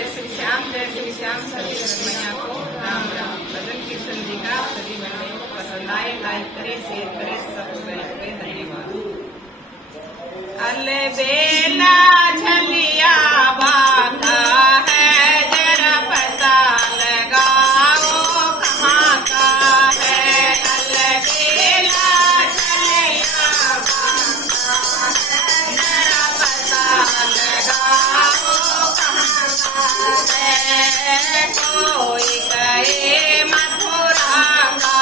जय श्री श्याम सभी मैया को राम राम। भजन कीर्तन जी का सभी बंदे को पसंद आए, लाइक करे, शेयर करे, सब्सक्राइब करे। धन्यवाद। अलबेला झलिया बाता है, जरा पता लगाओ कहाँ का है। अलबेला झलिया बाता है, जरा पता लगाओ कहाँ का है। कोई कहे मथुरा का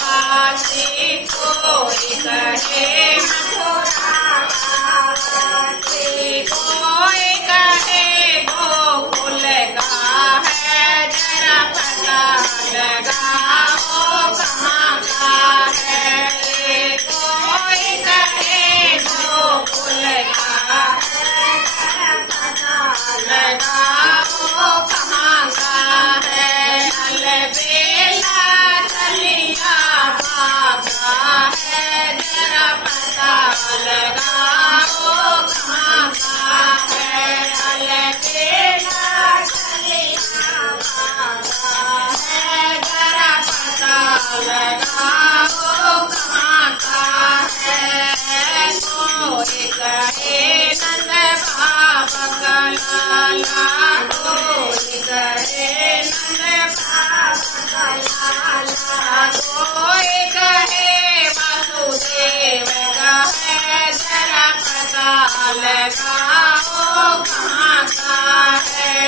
वासी, कोई कहे मथुरा का वासी, कोई कहे गोकुल का है। जरा पता लगाओ कहाँ का है। कोई कहे गोकुल का है, जरा पता लगाओ कहाँ का है। अलबेला झलिया बाता है, जरा पता लगाओ कहाँ का है। अलबेला झलिया बाता है, जरा पता लगाओ कहाँ का है। कोई कहे नंद बाबा का लाला, कोई कहे नंद बाबा का लाला, कोई कहे वासुदेव का है। जरा पता लगाओ कहाँ का है।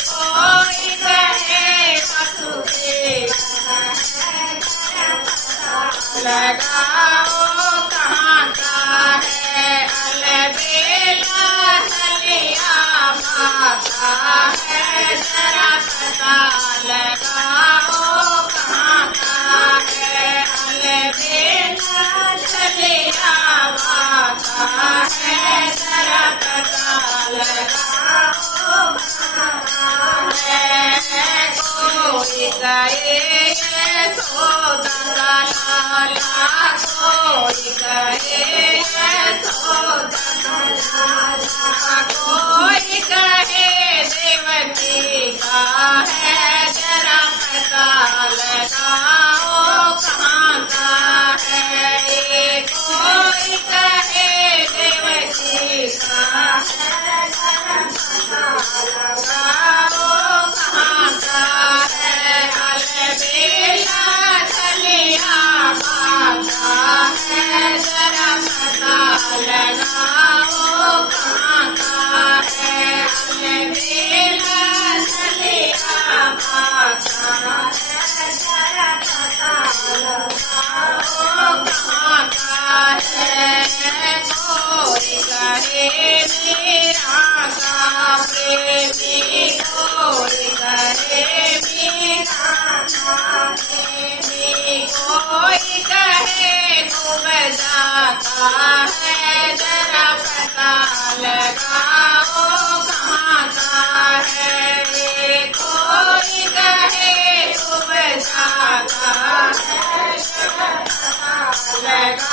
कोई कहे वासुदेव का है, जरा पता लगाओ कहाँ का है। अलबेला झलिया बाता है, जरा पता लगाओ कहाँ का है। अलबेला झलिया बाता है, जरा पता लगाओ कहाँ है। कोई कहे यशोदा का लाला, कोई कहे यशोदा का लाला, कोई कहे देवकी का है। जरा पता लगाओ कहाँ का है। कोई कहे देवकी का है, जरा पता लगाओ कहाँ का है। अलबेला झलिया बाता है, जरा पता लगाओ कहाँ का है। अलबेला झलिया बाता है, जरा पता लगाओ कहाँ का है। कोई कहे मीरा का प्रेमी, कोई कहे मीरा का प्रेमी, कोई कहे कुब्जा का है। जरा पता लगाओ कहाँ का है। कोई कहे कुब्जा का है, जरा पता लगाओ